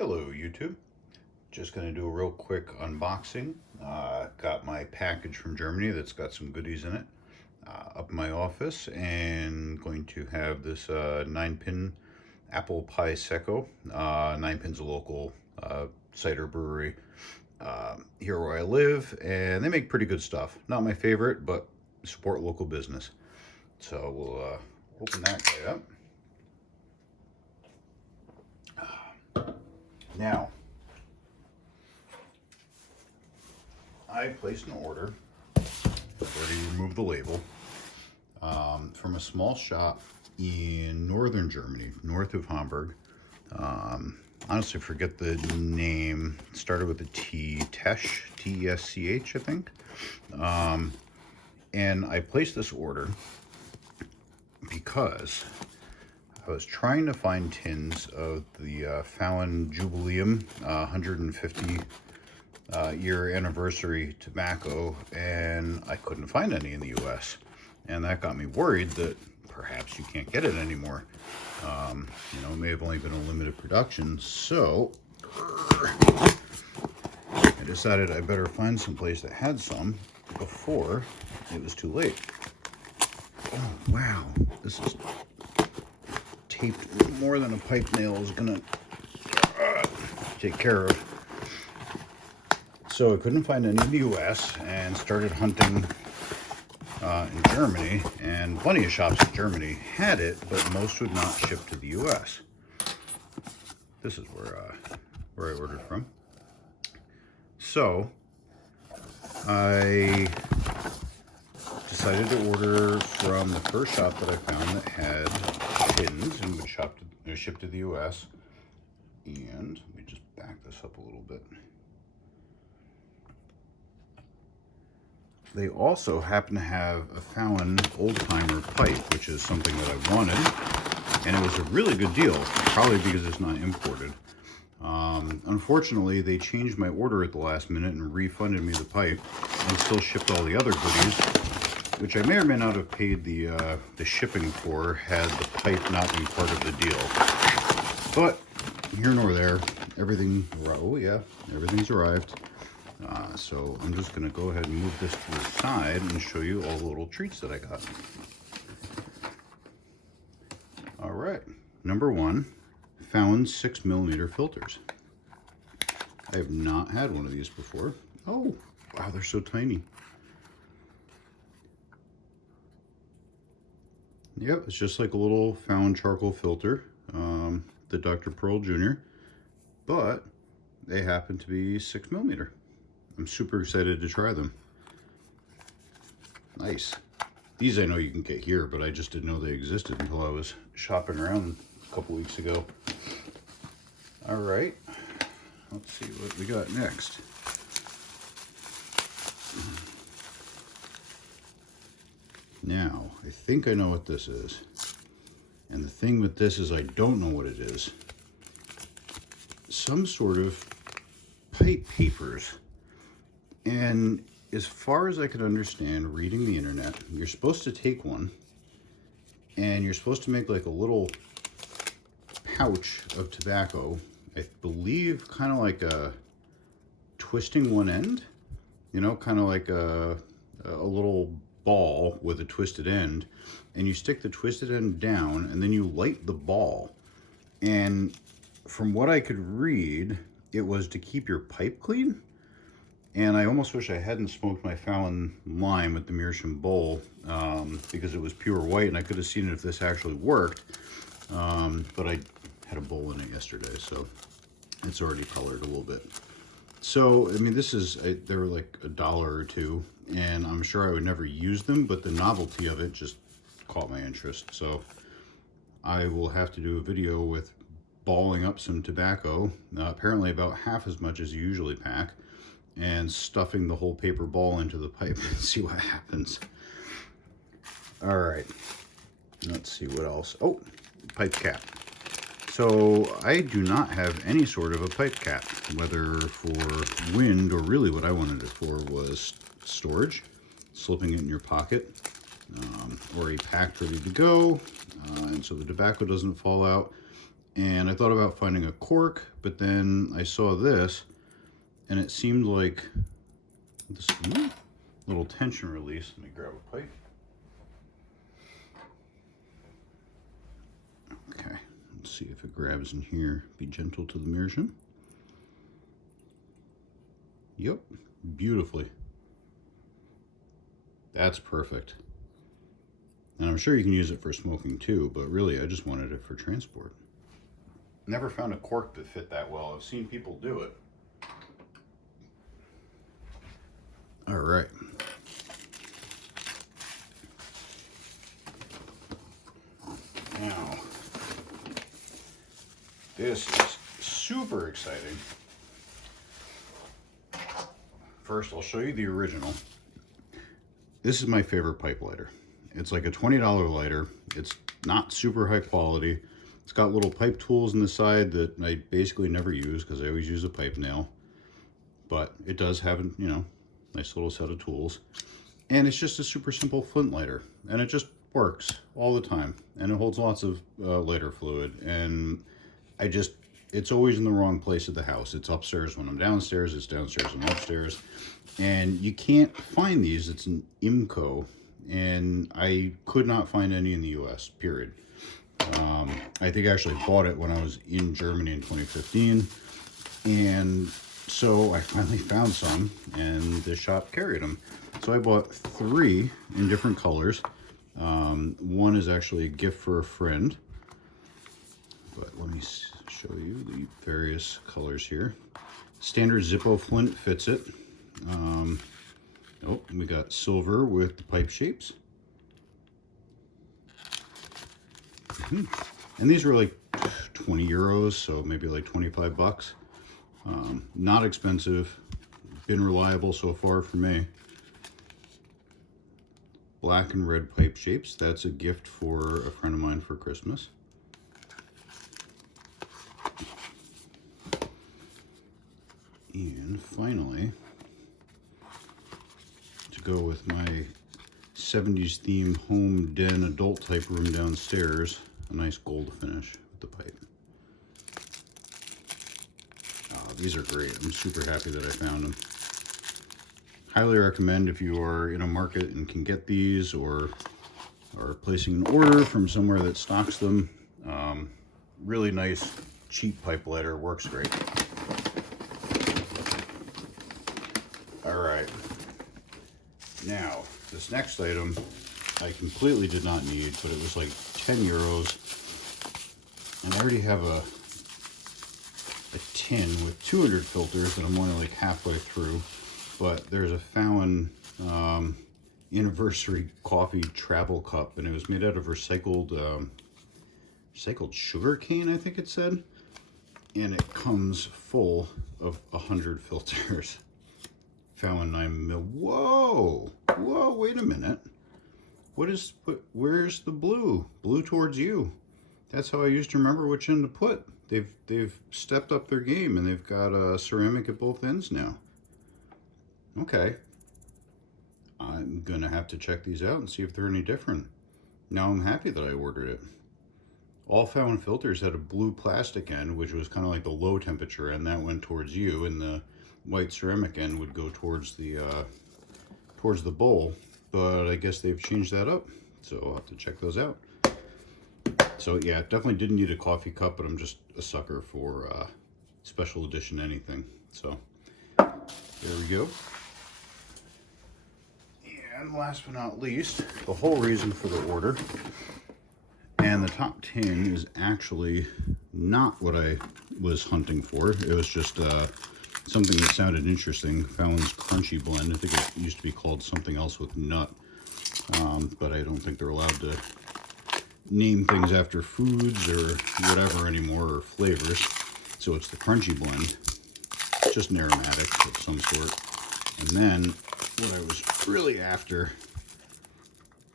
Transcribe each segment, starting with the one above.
Hello YouTube, just going to do a real quick unboxing. Got my package from Germany that's got some goodies in it up in my office, and going to have this 9-pin apple pie secco. 9-pin's a local cider brewery here where I live, and they make pretty good stuff. Not my favorite, but support local business. So we'll open that guy up. Now, I placed an order, already removed the label, from a small shop in northern Germany, north of Hamburg. Honestly, forget the name. It started with a T, Tesch, T-E-S-C-H, I think. And I placed this order because I was trying to find tins of the Vauen Jubileum 150 year anniversary tobacco, and I couldn't find any in the US, and that got me worried that perhaps you can't get it anymore. You know, it may have only been a limited production, so I decided I better find some place that had some before it was too late. Oh wow, this is taped more than a pipe nail is gonna take care of. So I couldn't find any in the US and started hunting in Germany, and plenty of shops in Germany had it, but most would not ship to the US. This is where I ordered from. So I decided to order from the first shop that I found that had tins and would ship to the US. And let me just back this up a little bit. They also happen to have a Vauen old-timer pipe, which is something that I wanted, and it was a really good deal, probably because it's not imported. Unfortunately, they changed my order at the last minute and refunded me the pipe, and still shipped all the other goodies, which I may or may not have paid the shipping for had the pipe not been part of the deal. But here nor there, everything's arrived. So I'm just going to go ahead and move this to the side and show you all the little treats that I got. All right, number one, Vauen 6mm filters. I have not had one of these before. Oh, wow, they're so tiny. Yep, it's just like a little Vauen charcoal filter, the Dr. Pearl Jr., but they happen to be 6mm. I'm super excited to try them. Nice. These I know you can get here, but I just didn't know they existed until I was shopping around a couple weeks ago. All right, let's see what we got next. Now, I think I know what this is. And the thing with this is I don't know what it is. Some sort of pipe papers. And as far as I could understand, reading the internet, you're supposed to take one and you're supposed to make like a little pouch of tobacco, I believe kind of like a twisting one end, you know, kind of like a little ball with a twisted end, and you stick the twisted end down and then you light the ball. And from what I could read, it was to keep your pipe clean. And I almost wish I hadn't smoked my Vauen lime with the Meerschaum bowl, because it was pure white and I could have seen it if this actually worked. But I had a bowl in it yesterday, so it's already colored a little bit. So, I mean, they were like $1 or $2, and I'm sure I would never use them, but the novelty of it just caught my interest. So I will have to do a video with balling up some tobacco, apparently about half as much as you usually pack, and stuffing the whole paper ball into the pipe and see what happens. All right, let's see what else. Oh, pipe cap. So I do not have any sort of a pipe cap, whether for wind or really what I wanted it for was storage, slipping it in your pocket, already packed, ready to go, and so the tobacco doesn't fall out. And I thought about finding a cork, but then I saw this, and it seemed like this little tension release. Let me grab a pipe. Okay, let's see if it grabs in here. Be gentle to the meerschaum. Yep, beautifully. That's perfect. And I'm sure you can use it for smoking too, but really I just wanted it for transport. Never found a cork that fit that well. I've seen people do it. All right. Now, this is super exciting. First, I'll show you the original. This is my favorite pipe lighter. It's like a $20 lighter. It's not super high quality. It's got little pipe tools on the side that I basically never use because I always use a pipe nail. But it does have, you know, nice little set of tools. And it's just a super simple flint lighter. And it just works all the time. And it holds lots of lighter fluid. And it's always in the wrong place at the house. It's upstairs when I'm downstairs. It's downstairs when I'm upstairs. And you can't find these. It's an IMCO. And I could not find any in the US, period. I think I actually bought it when I was in Germany in 2015. And so I finally found some, and the shop carried them. So I bought 3 in different colors. One is actually a gift for a friend. But let me show you the various colors here. Standard Zippo flint fits it. Oh, we got silver with the pipe shapes. And these were like 20 euros, so maybe like 25 bucks. Not expensive, been reliable so far for me. Black and red pipe shapes, that's a gift for a friend of mine for Christmas. And finally, to go with my 70s theme home den adult type room downstairs, a nice gold finish with the pipe. These are great. I'm super happy that I found them. Highly recommend if you are in a market and can get these, or are placing an order from somewhere that stocks them. Really nice, cheap pipe lighter, works great. All right. Now, this next item I completely did not need, but it was like 10 euros. And I already have a tin with 200 filters that I'm only like halfway through. But there's a Vauen anniversary coffee travel cup, and it was made out of recycled sugar cane, I think it said. And it comes full of 100 filters. Vauen 9mm. Whoa! Whoa, wait a minute. Where's the blue? Blue towards you. That's how I used to remember which end to put. They've stepped up their game, and they've got ceramic at both ends now. Okay. I'm gonna have to check these out and see if they're any different. Now I'm happy that I ordered it. All Vauen filters had a blue plastic end, which was kind of like the low temperature end, that went towards you, and the white ceramic end would go towards the bowl. But I guess they've changed that up, so I'll have to check those out. So yeah, definitely didn't need a coffee cup, but I'm just a sucker for special edition anything. So there we go. And last but not least, the whole reason for the order. And the top 10 is actually not what I was hunting for. It was just something that sounded interesting. Vaughen's Crunchy Blend. I think it used to be called something else with nut. But I don't think they're allowed to name things after foods or whatever anymore, or flavors. So it's the Crunchy Blend. It's just an aromatic of some sort. And then what I was really after,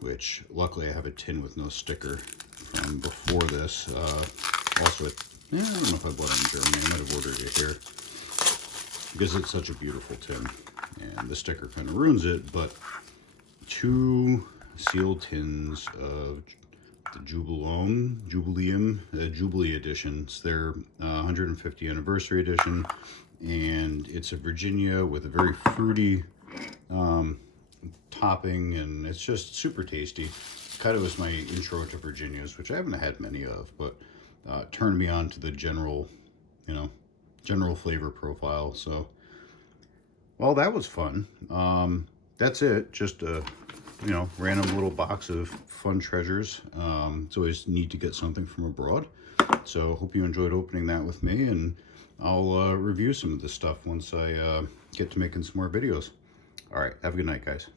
which luckily I have a tin with no sticker from before this. Also, I don't know if I bought it in Germany. I might have ordered it here because it's such a beautiful tin, and the sticker kind of ruins it. But 2 sealed tins of the Jubilee edition. It's their 150 anniversary edition, and it's a Virginia with a very fruity topping, and it's just super tasty. Kind of was my intro to Virginias, which I haven't had many of, but turned me on to the general flavor profile. So, well, that was fun. That's it. Just a random little box of fun treasures. It's always neat to get something from abroad. So hope you enjoyed opening that with me, and I'll review some of this stuff once I get to making some more videos. All right, have a good night, guys.